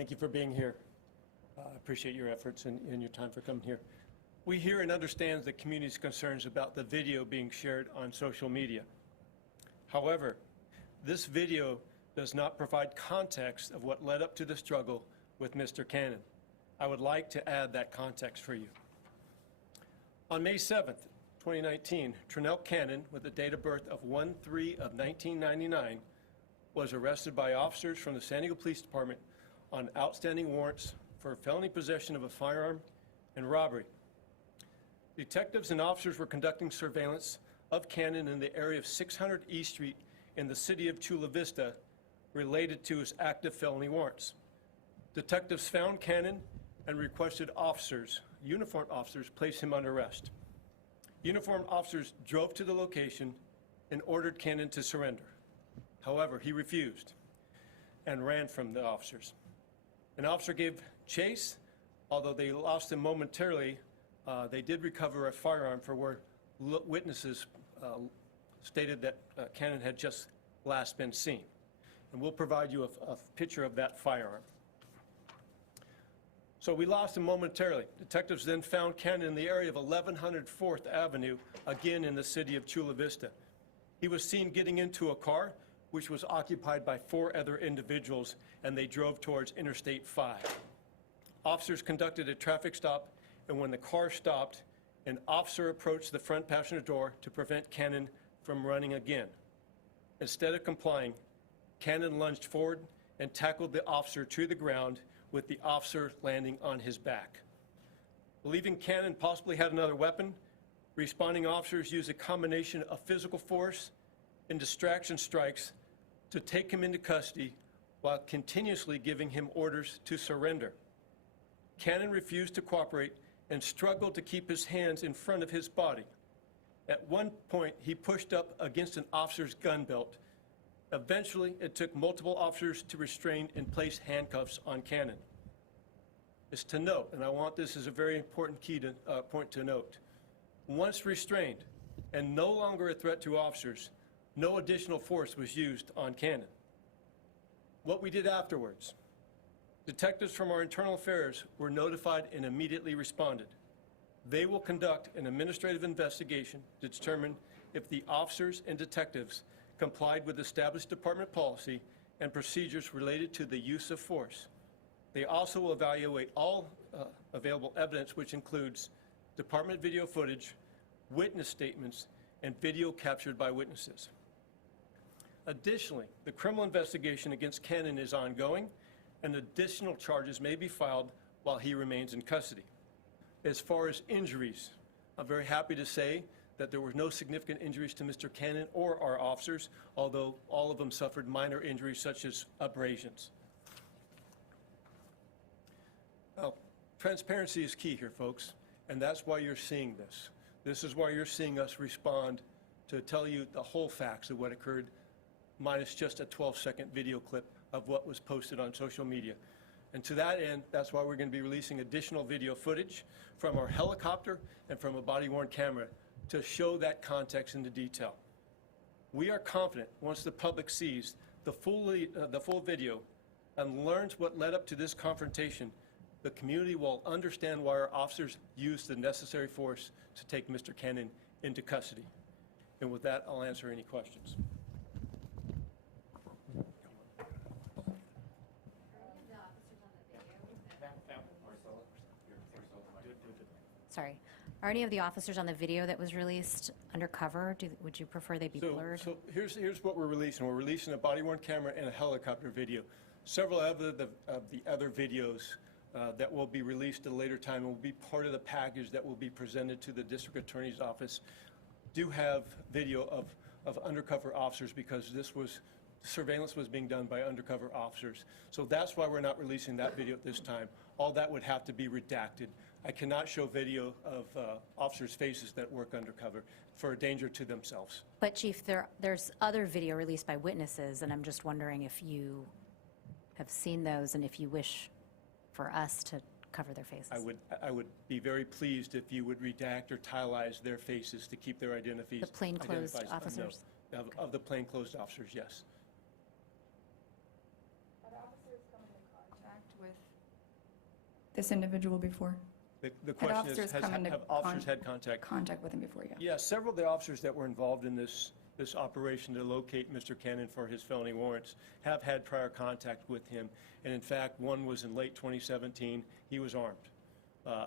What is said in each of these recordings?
Thank you for being here. I appreciate your efforts and your time for coming here. We hear and understand the community's concerns about the video being shared on social media. However, this video does not provide context of what led up to the struggle with Mr. Cannon. I would like to add that context for you. On May 7th, 2019, Trinell Cannon, with a date of birth of 1/3/1999, was arrested by officers from the San Diego Police Department on outstanding warrants for felony possession of a firearm and robbery. Detectives and officers were conducting surveillance of Cannon in the area of 600 East Street in the city of Chula Vista related to his active felony warrants. Detectives found Cannon and requested officers, uniformed officers, place him under arrest. Uniformed officers drove to the location and ordered Cannon to surrender. However, he refused and ran from the officers. An officer gave chase. Although they lost him momentarily, they did recover a firearm for where witnesses stated that Cannon had just last been seen. And we'll provide you a picture of that firearm. So we lost him momentarily. Detectives then found Cannon in the area of 1100 4th Avenue, again in the city of Chula Vista. He was seen getting into a car which was occupied by 4 other individuals, and they drove towards Interstate 5. Officers conducted a traffic stop, and when the car stopped, an officer approached the front passenger door to prevent Cannon from running again. Instead of complying, Cannon lunged forward and tackled the officer to the ground, with the officer landing on his back. Believing Cannon possibly had another weapon, responding officers used a combination of physical force and distraction strikes to take him into custody while continuously giving him orders to surrender. Cannon refused to cooperate and struggled to keep his hands in front of his body. At one point, he pushed up against an officer's gun belt. Eventually, it took multiple officers to restrain and place handcuffs on Cannon. It's to note, and I want this as a very important point to note, once restrained and no longer a threat to officers, no additional force was used on Cannon. What we did afterwards, detectives from our internal affairs were notified and immediately responded. They will conduct an administrative investigation to determine if the officers and detectives complied with established department policy and procedures related to the use of force. They also will evaluate all available evidence, which includes department video footage, witness statements, and video captured by witnesses. Additionally, the criminal investigation against Cannon is ongoing, and additional charges may be filed while he remains in custody. As far as injuries, I'm very happy to say that there were no significant injuries to Mr. Cannon or our officers, although all of them suffered minor injuries such as abrasions. Now, transparency is key here, folks, and that's why you're seeing this. This is why you're seeing us respond to tell you the whole facts of what occurred, minus just a 12-second video clip of what was posted on social media. And to that end, that's why we're going to be releasing additional video footage from our helicopter and from a body-worn camera to show that context into detail. We are confident once the public sees the full video and learns what led up to this confrontation, the community will understand why our officers used the necessary force to take Mr. Cannon into custody. And with that, I'll answer any questions. Sorry. Are any of the officers on the video that was released undercover? Would you prefer they be blurred? So here's what we're releasing. We're releasing a body-worn camera and a helicopter video. Several of the other videos that will be released at a later time and will be part of the package that will be presented to the district attorney's office do have video of undercover officers, because surveillance was being done by undercover officers. So that's why we're not releasing that video at this time. All that would have to be redacted. I cannot show video of officers' faces that work undercover for a danger to themselves. But Chief, there's other video released by witnesses, and I'm just wondering if you have seen those and if you wish for us to cover their faces. I would be very pleased if you would redact or stylize their faces to keep their identities. The plainclothes officers? No, of the plainclothes officers, yes. Had officers come into contact with this individual before? The question is, officers come into have officers had contact? Contact with him before, yeah. Yeah, several of the officers that were involved in this operation to locate Mr. Cannon for his felony warrants have had prior contact with him. And in fact, one was in late 2017. He was armed.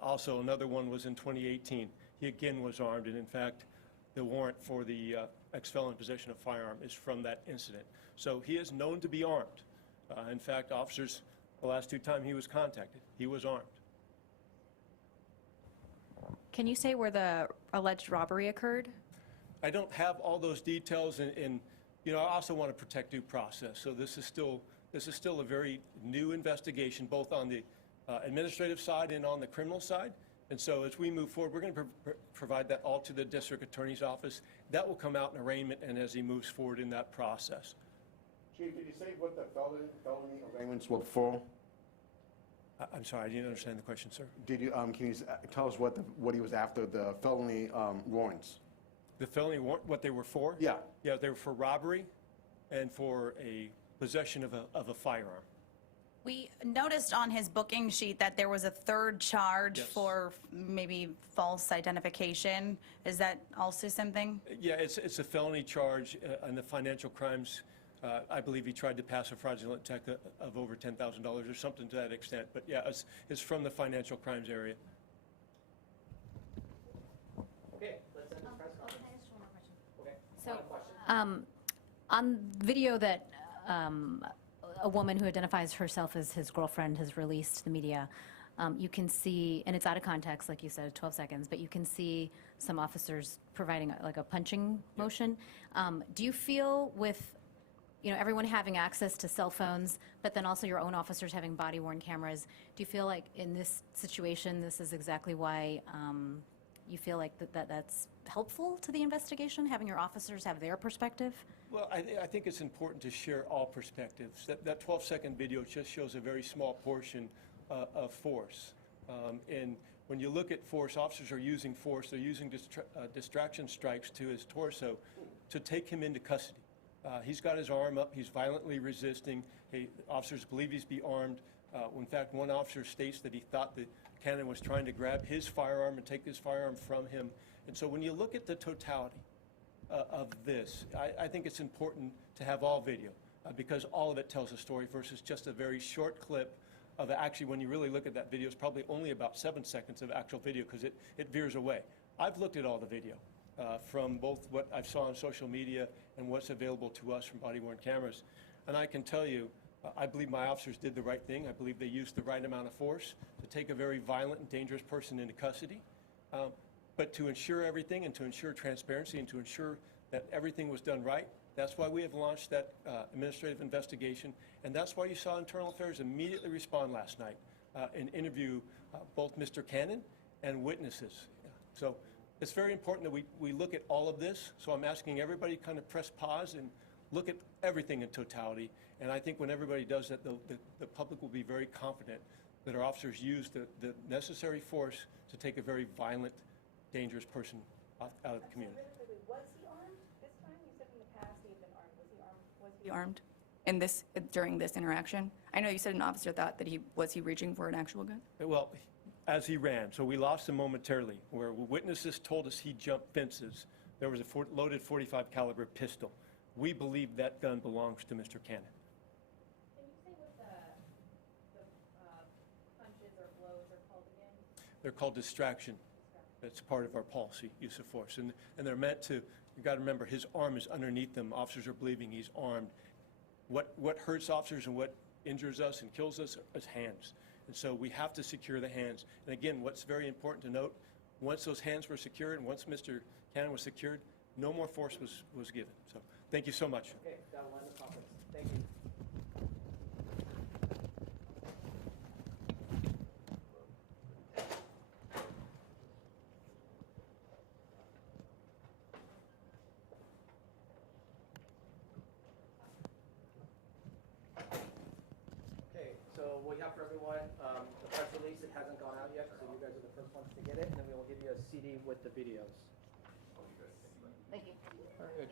Also, another one was in 2018. He again was armed. And in fact, the warrant for the ex-felon possession of firearm is from that incident. So he is known to be armed. In fact, officers, the last two times he was contacted, he was armed. Can you say where the alleged robbery occurred? I don't have all those details, and you know, I also want to protect due process. So this is still a very new investigation, both on the administrative side and on the criminal side. And so as we move forward, we're going to provide that all to the district attorney's office. That will come out in arraignment and as he moves forward in that process. Chief, did you say what the felony arraignments were for? I'm sorry, I didn't understand the question, sir. Did you, can you tell us what he was after, the felony warrants? The felony warrant, what they were for? Yeah. Yeah, they were for robbery and for a possession of a firearm. We noticed on his booking sheet that there was a third charge Yes. for maybe false identification. Is that also something? Yeah, it's a felony charge on the financial crimes. I believe he tried to pass a fraudulent check of over $10,000 or something to that extent. But yeah, it's from the financial crimes area. Okay, let's end this press conference. Okay. So, Final question. on video that a woman who identifies herself as his girlfriend has released to the media, you can see, and it's out of context, like you said, 12 seconds, but you can see some officers providing like a punching motion. Do you feel with, you know, everyone having access to cell phones, but then also your own officers having body-worn cameras, do you feel like in this situation, this is exactly why you feel like that's helpful to the investigation, having your officers have their perspective? Well, I think it's important to share all perspectives. That 12-second video just shows a very small portion of force. And when you look at force, officers are using force. They're using distraction strikes to his torso to take him into custody. He's got his arm up. He's violently resisting. Officers believe he's be armed. In fact, one officer states that he thought that Cannon was trying to grab his firearm and take his firearm from him. And so when you look at the totality of this, I think it's important to have all video because all of it tells a story versus just a very short clip of actually, when you really look at that video, it's probably only about 7 seconds of actual video because it veers away. I've looked at all the video from both what I saw on social media and what's available to us from body-worn cameras. And I can tell you, I believe my officers did the right thing. I believe they used the right amount of force to take a very violent and dangerous person into custody. But to ensure everything and to ensure transparency and to ensure that everything was done right, that's why we have launched that administrative investigation. And that's why you saw Internal Affairs immediately respond last night and interview both Mr. Cannon and witnesses. So it's very important that we look at all of this. So I'm asking everybody to kind of press pause and look at everything in totality. And I think when everybody does that, the public will be very confident that our officers used the necessary force to take a very violent, dangerous person out of the community. Was he armed this time? You said in the past he had been armed. Was he armed? Was he armed in this, during this interaction? I know you said an officer thought that was he reaching for an actual gun? Well, as he ran, so we lost him momentarily. Where witnesses told us he jumped fences, there was a loaded .45 caliber pistol. We believe that gun belongs to Mr. Cannon. Can you say what the punches or blows are called again? They're called distraction. That's part of our policy, use of force. And they're meant to, you got to remember, his arm is underneath them. Officers are believing he's armed. What hurts officers and what injures us and kills us is hands. And so we have to secure the hands. And again, what's very important to note, once those hands were secured and once Mr. Cannon was secured, no more force was given. So thank you so much. Okay, that will end the conference. Thank you. Okay, so we have for everyone the press release. It hasn't gone out yet, so you guys are the first ones to get it, and then we will give you a CD with the videos. Thank you. All right,